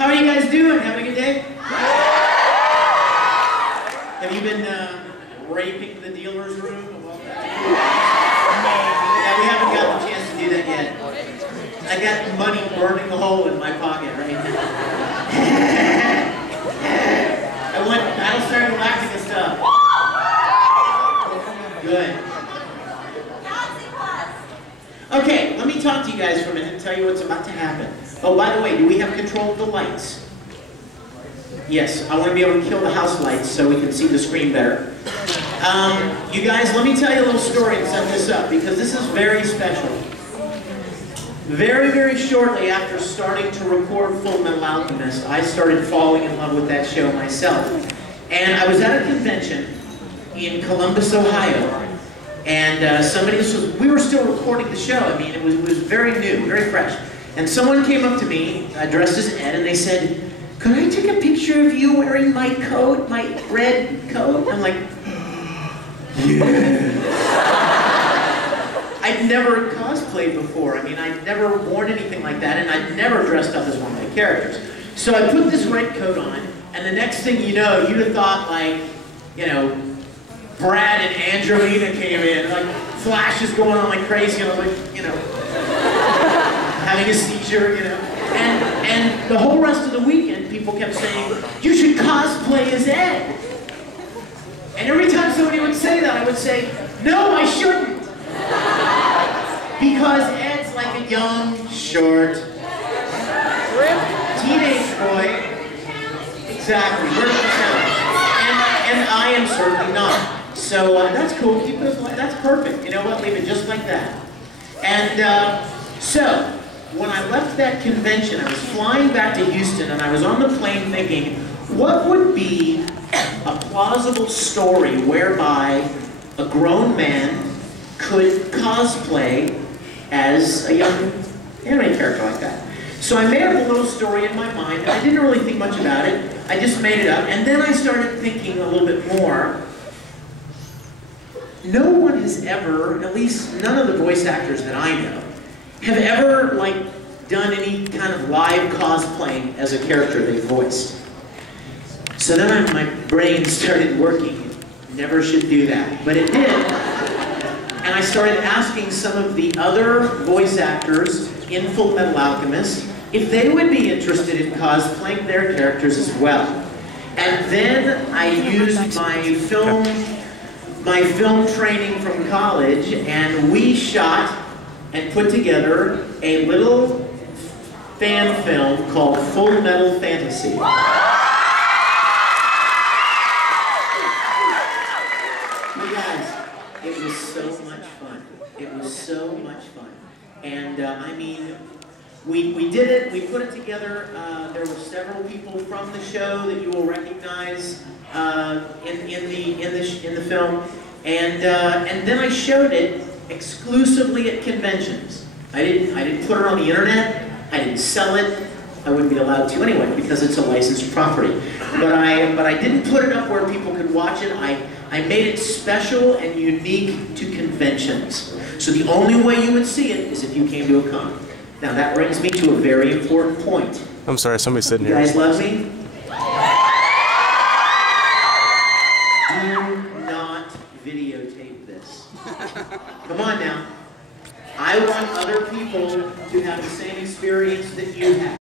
How are you guys doing? Having a good day? Have you been raping the dealer's room? Yeah, we haven't gotten a chance to do that yet. I got money burning a hole in my pocket right now. I'll start relaxing and stuff. Good. Okay, let me talk to you guys for a minute and tell you what's about to happen. Oh, by the way, do we have control of the lights? Yes, I want to be able to kill the house lights so we can see the screen better. You guys, let me tell you a little story and set this up, because this is very special. Very, very shortly after starting to record Full Metal Alchemist, I started falling in love with that show myself. And I was at a convention in Columbus, Ohio, and we were still recording the show. I mean, it was very new, very fresh. And someone came up to me, dressed as Ed, and they said, "Could I take a picture of you wearing my coat, my red coat?" I'm like, yeah. I'd never cosplayed before. I mean, I'd never worn anything like that, and I'd never dressed up as one of my characters. So I put this red coat on, and the next thing you know, you'd have thought, like, you know, Brad and Angelina came in, like, flashes going on like crazy, and I was like, you know, having a seizure, you know. And the whole rest of the weekend, people kept saying, "You should cosplay as Ed." And every time somebody would say that, I would say, "No, I shouldn't." Because Ed's like a young, short, teenage boy. Exactly, and I am certainly not. So that's cool, that's perfect. You know what, leave it just like that. And so, when I left that convention, I was flying back to Houston, and I was on the plane thinking, what would be a plausible story whereby a grown man could cosplay as a young anime character like that? So I made up a little story in my mind, and I didn't really think much about it. I just made it up, and then I started thinking a little bit more. No one has ever, at least none of the voice actors that I know, have ever, like, done any kind of live cosplaying as a character they voiced. So then my brain started working. Never should do that, but it did. And I started asking some of the other voice actors in Full Metal Alchemist if they would be interested in cosplaying their characters as well. And then I used my film training from college, and we shot and put together a little fan film called Full Metal Fantasy. You guys, it was so much fun. It was so much fun. And I mean, we did it, we put it together. There were several people from the show that you will recognize in the film. And then I showed it exclusively at conventions. I didn't put it on the internet. I didn't sell it. I wouldn't be allowed to anyway because it's a licensed property. But I didn't put it up where people could watch it. I made it special and unique to conventions. So the only way you would see it is if you came to a con. Now that brings me to a very important point. I'm sorry, somebody's sitting here. You guys love me? Do not videotape this. Come on now. I want other people to have the same experience that you have.